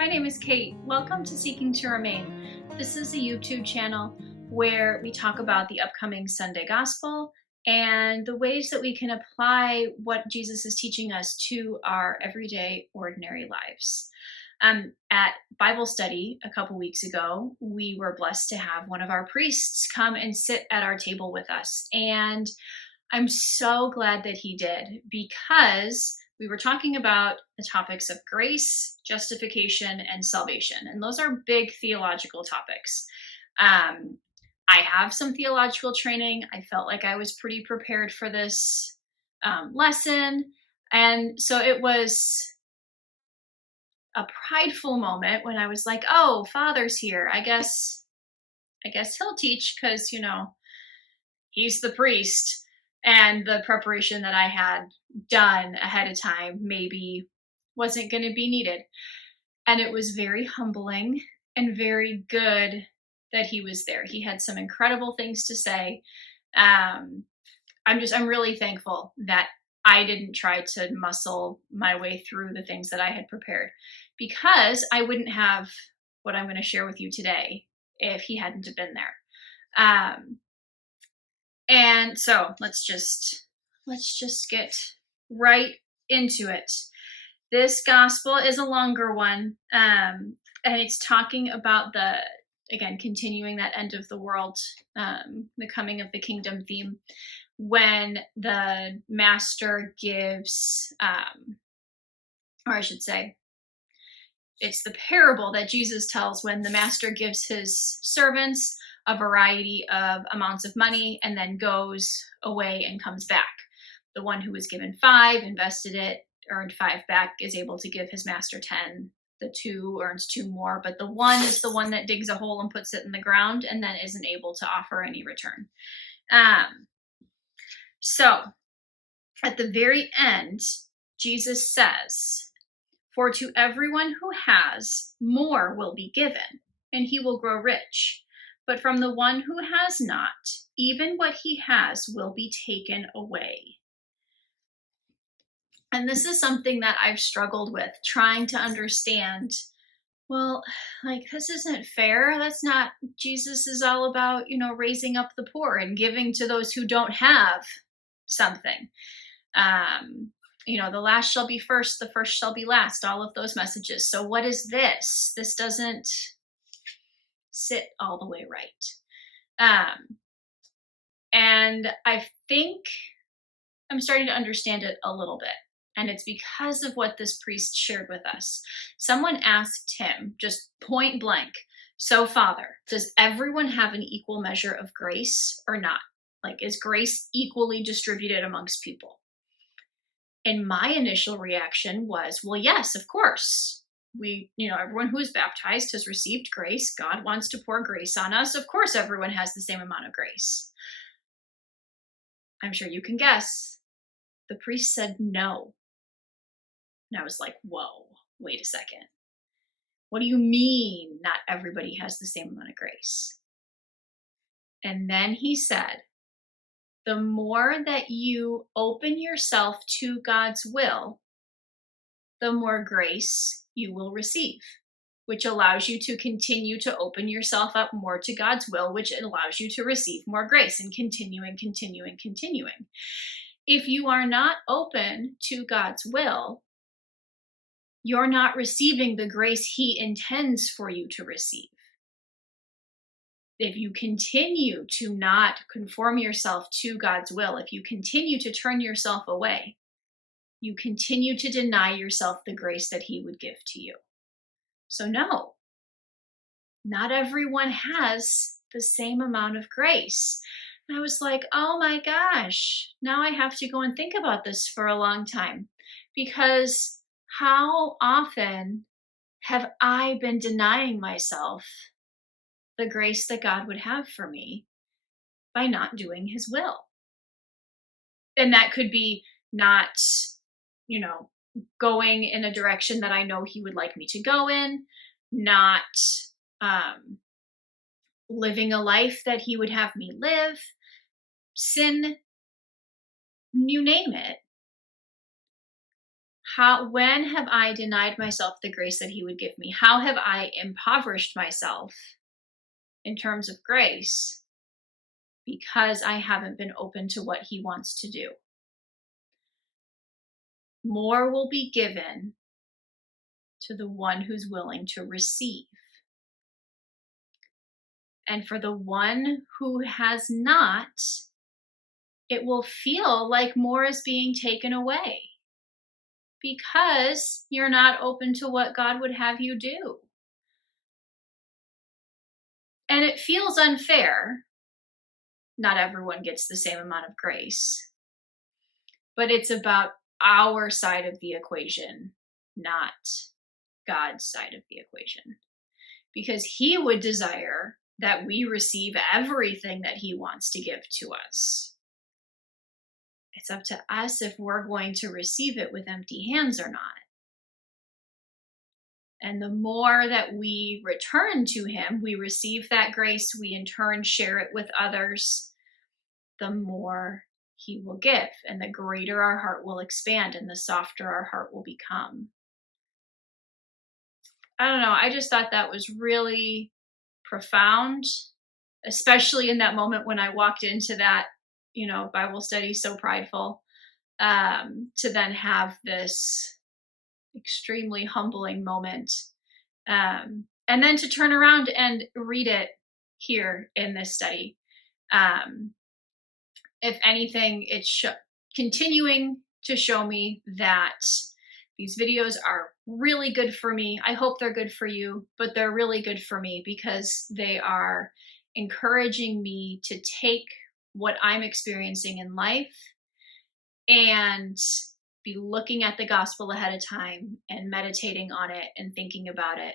my name is Kate. Welcome to Seeking to Remain. This is a YouTube channel where we talk about the upcoming Sunday Gospel and the ways that we can apply what Jesus is teaching us to our everyday, ordinary lives. At Bible study a couple weeks ago, we were blessed to have one of our priests come and sit at our table with us. And I'm so glad that he did, because we were talking about the topics of grace, justification, and salvation. And those are big theological topics. I have some theological training. I felt like I was pretty prepared for this lesson. And so it was a prideful moment when I was like, oh, Father's here. I guess he'll teach because, he's the priest. And the preparation that I had done ahead of time maybe wasn't going to be needed. And it was very humbling and very good that he was there. He had some incredible things to say. I'm really thankful that I didn't try to muscle my way through the things that I had prepared, because I wouldn't have what I'm going to share with you today if he hadn't have been there. And so let's just get right into it. This gospel is a longer one, and it's talking about continuing that end of the world, the coming of the kingdom theme, when the master gives, or I should say, it's the parable that Jesus tells when the master gives his servants a variety of amounts of money and then goes away and comes back. The one who was given 5 invested it, earned 5 back, is able to give his master 10. The 2 earns 2 more, but the 1 is the one that digs a hole and puts it in the ground and then isn't able to offer any return. So at the very end, Jesus says, "For to everyone who has, more will be given, and he will grow rich. But from the one who has not, even what he has will be taken away." And this is something that I've struggled with, trying to understand. Well, this isn't fair. That's not, Jesus is all about, raising up the poor and giving to those who don't have something. The last shall be first, the first shall be last, all of those messages. So what is this? This doesn't sit all the way right. And I think I'm starting to understand it a little bit. And it's because of what this priest shared with us. Someone asked him, just point blank, "So, Father, does everyone have an equal measure of grace or not? Is grace equally distributed amongst people?" And my initial reaction was, well, yes, of course. Everyone who is baptized has received grace. God wants to pour grace on us. Of course, everyone has the same amount of grace. I'm sure you can guess. The priest said no. And I was like, whoa, wait a second. What do you mean not everybody has the same amount of grace? And then he said, the more that you open yourself to God's will, the more grace you will receive, which allows you to continue to open yourself up more to God's will, which allows you to receive more grace, and continuing. If you are not open to God's will, you're not receiving the grace he intends for you to receive. If you continue to not conform yourself to God's will, if you continue to turn yourself away, you continue to deny yourself the grace that he would give to you. So no, not everyone has the same amount of grace. And I was like, oh my gosh, now I have to go and think about this for a long time, because how often have I been denying myself the grace that God would have for me by not doing his will? And that could be not, going in a direction that I know he would like me to go in, not living a life that he would have me live, sin, you name it. When have I denied myself the grace that he would give me? How have I impoverished myself in terms of grace because I haven't been open to what he wants to do? More will be given to the one who's willing to receive. And for the one who has not, it will feel like more is being taken away because you're not open to what God would have you do. And it feels unfair. Not everyone gets the same amount of grace, but it's about our side of the equation, not God's side of the equation. Because he would desire that we receive everything that he wants to give to us. It's up to us if we're going to receive it with empty hands or not. And the more that we return to him, we receive that grace, we in turn share it with others, the more he will give, and the greater our heart will expand and the softer our heart will become. I don't know, I just thought that was really profound, especially in that moment when I walked into that, Bible study so prideful, to then have this extremely humbling moment, and then to turn around and read it here in this study. If anything, it's continuing to show me that these videos are really good for me. I hope they're good for you, but they're really good for me because they are encouraging me to take what I'm experiencing in life and be looking at the gospel ahead of time and meditating on it and thinking about it,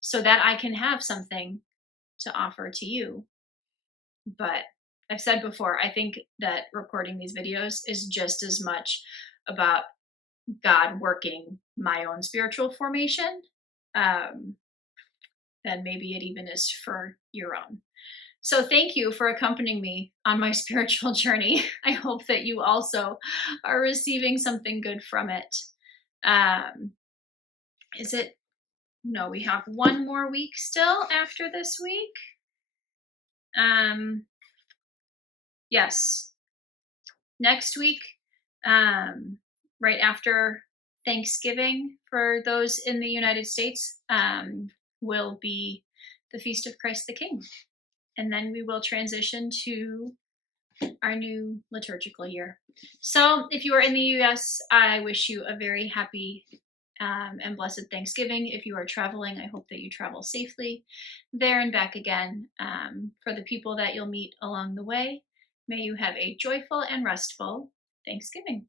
so that I can have something to offer to you. But I've said before, I think that recording these videos is just as much about God working my own spiritual formation, than maybe it even is for your own. So thank you for accompanying me on my spiritual journey. I hope that you also are receiving something good from it. No, we have one more week still after this week. Yes, next week, right after Thanksgiving for those in the United States, will be the Feast of Christ the King. And then we will transition to our new liturgical year. So if you are in the US, I wish you a very happy and blessed Thanksgiving. If you are traveling, I hope that you travel safely there and back again. For the people that you'll meet along the way, may you have a joyful and restful Thanksgiving.